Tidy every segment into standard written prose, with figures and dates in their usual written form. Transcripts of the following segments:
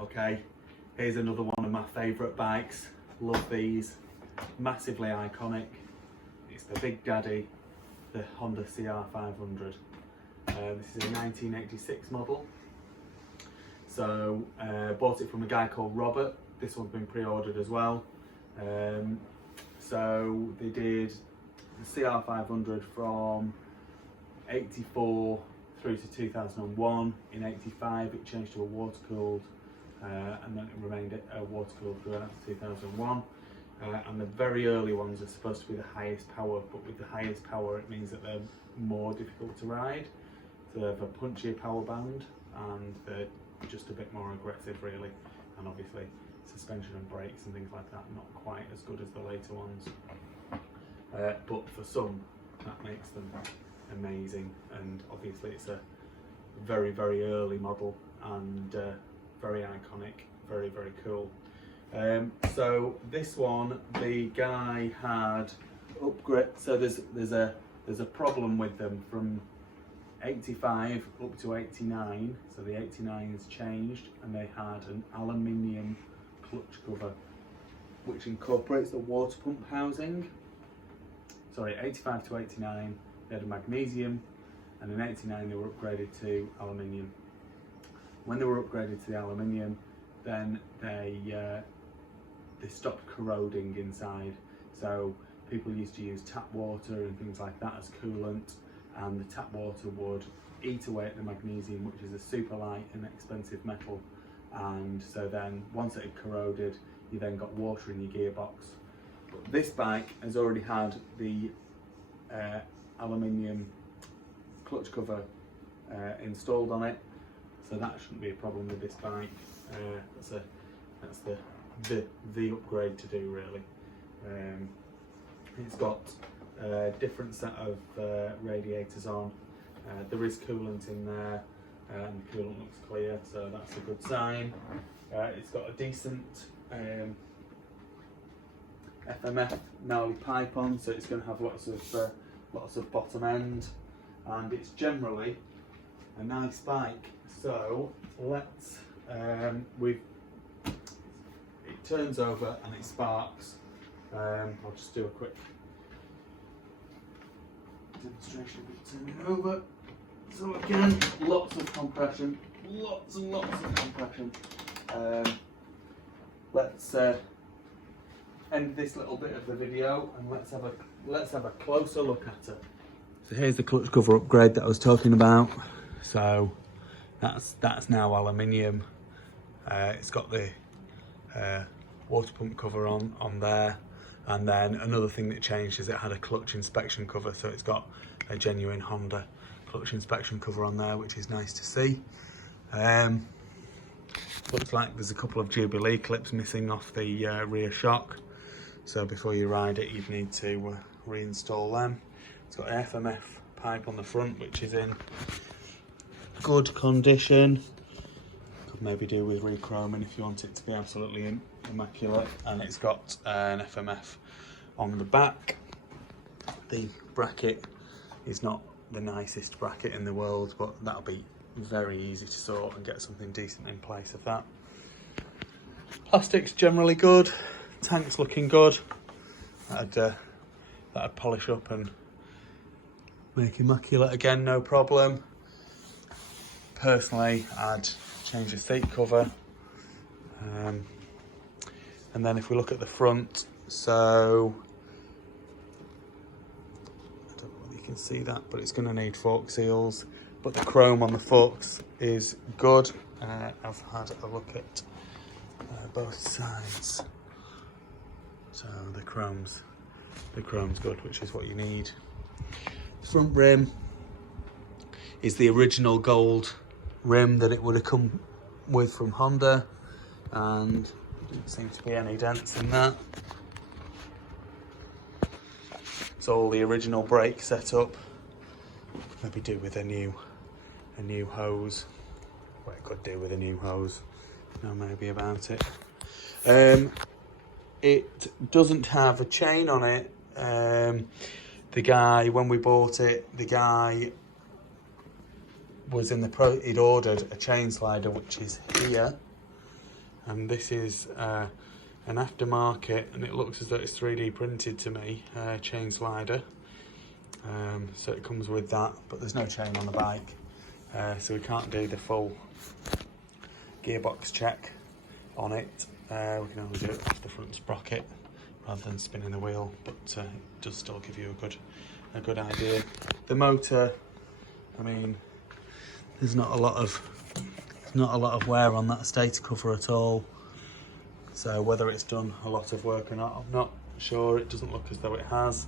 Okay, here's another one of my favourite bikes. Love these, massively iconic. It's the Big Daddy, the Honda CR500. This is a 1986 model. So bought it from a guy called Robert. This one's been pre-ordered as well. So they did the CR500 from 84 through to 2001. In 85 it changed to a water-cooled, and then it remained water-cooled throughout 2001. And the very early ones are supposed to be the highest power, but with the highest power it means that they're more difficult to ride. So they have a punchier power band and they're just a bit more aggressive really, and obviously suspension and brakes and things like that not quite as good as the later ones. But for some that makes them amazing, and obviously it's a very early model and very iconic, very cool. So this one the guy had upgrade, so there's a problem with them from 85 up to 89. So the 89 has changed and they had an aluminium clutch cover which incorporates the water pump housing. Sorry, 85 to 89 they had a magnesium, and in 89 they were upgraded to aluminium. When they were upgraded to the aluminium, then they stopped corroding inside. So people used to use tap water and things like that as coolant, and the tap water would eat away at the magnesium, which is a super light and expensive metal. And so then once it had corroded, you then got water in your gearbox. But this bike has already had the aluminium clutch cover installed on it, so that shouldn't be a problem with this bike. That's the upgrade to do really. It's got a different set of radiators on. There is coolant in there, and the coolant looks clear, so that's a good sign. It's got a decent FMF gnarly pipe on, so it's going to have lots of bottom end, and it's generally a nice bike. So let's it turns over and it sparks. I'll just do a quick demonstration of turning it over. So again, lots of compression, lots and lots of compression. Let's end this little bit of the video and let's have a closer look at it. So here's the clutch cover upgrade that I was talking about. So that's now aluminium. It's got the water pump cover on there, and then another thing that changed is it had a clutch inspection cover, so it's got a genuine Honda clutch inspection cover on there, which is nice to see. Looks like there's a couple of Jubilee clips missing off the rear shock, so before you ride it you'd need to reinstall them. It's got an FMF pipe on the front which is in good condition. Could maybe do with re-chroming if you want it to be absolutely immaculate. And it's got an FMF on the back. The bracket is not the nicest bracket in the world, but that'll be very easy to sort and get something decent in place of that. Plastic's generally good, tank's looking good. That'd polish up and make immaculate again, no problem. Personally, I'd change the seat cover. And then if we look at the front, so I don't know whether you can see that, but it's going to need fork seals. But the chrome on the forks is good. I've had a look at both sides. So the chrome's good, which is what you need. Front rim is the original gold rim that it would have come with from Honda, and there didn't seem to be any dents in that. It's all the original brake setup. Maybe do with a new hose. What it could do with a new hose. No, maybe about it. It doesn't have a chain on it. The guy, when we bought it, the guy was in the he'd ordered a chain slider, which is here. and this is an aftermarket, and it looks as though it's 3D printed to me, chain slider. So it comes with that, but there's no chain on the bike, so we can't do the full gearbox check on it. We can only do it off the front sprocket rather than spinning the wheel, but it does still give you a good idea. The motor, I mean, there's not a lot of wear on that stator cover at all, so whether it's done a lot of work or not, I'm not sure. It doesn't look as though it has.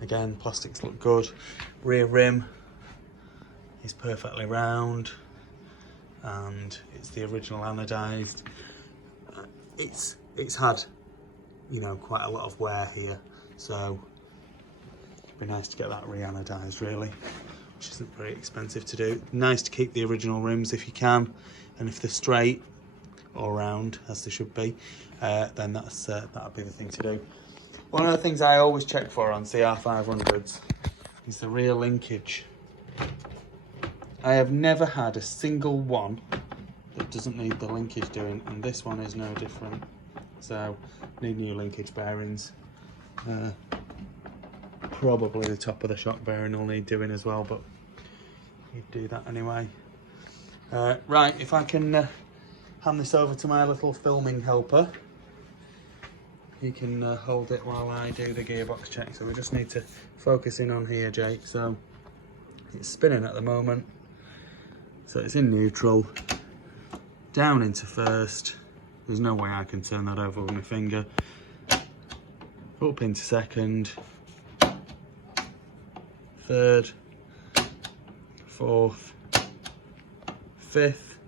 Again, plastics look good. Rear rim is perfectly round, and it's the original anodized. It's had, you know, quite a lot of wear here, so it'd be nice to get that re-anodized really, which isn't very expensive to do. Nice to keep the original rims if you can, and if they're straight or round, as they should be, then that'd be the thing to do. One of the things I always check for on CR500s is the rear linkage. I have never had a single one that doesn't need the linkage doing, and this one is no different. So, need new linkage bearings. Probably the top of the shock bearing will need doing as well, but you do that anyway. Right, if I can hand this over to my little filming helper, you can hold it while I do the gearbox check. So we just need to focus in on here, Jake. So it's spinning at the moment, so it's in neutral, down into first. There's no way I can turn that over with my finger. Up into second, third, fourth, fifth,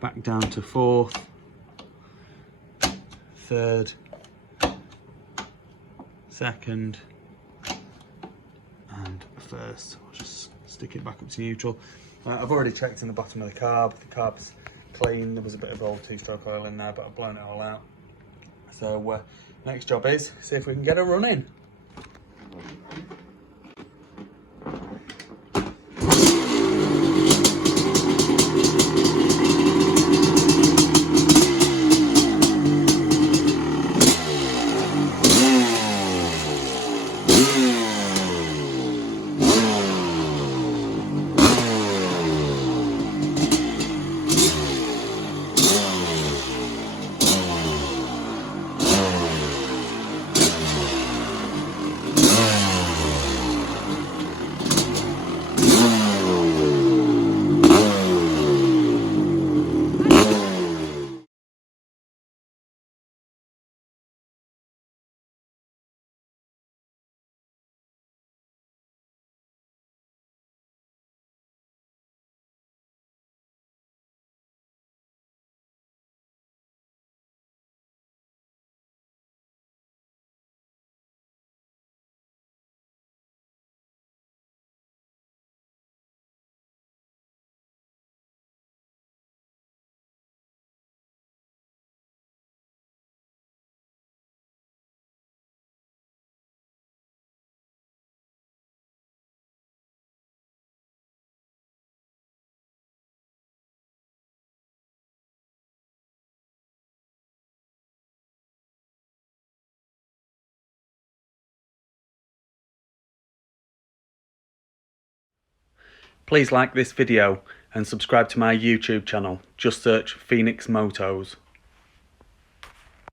back down to fourth, third, second, and first. I'll just stick it back up to neutral. I've already checked in the bottom of the carb. The carb's clean. There was a bit of old two-stroke oil in there, but I've blown it all out. So next job is see if we can get it running. Please like this video and subscribe to my YouTube channel. Just search Phoenix Motos.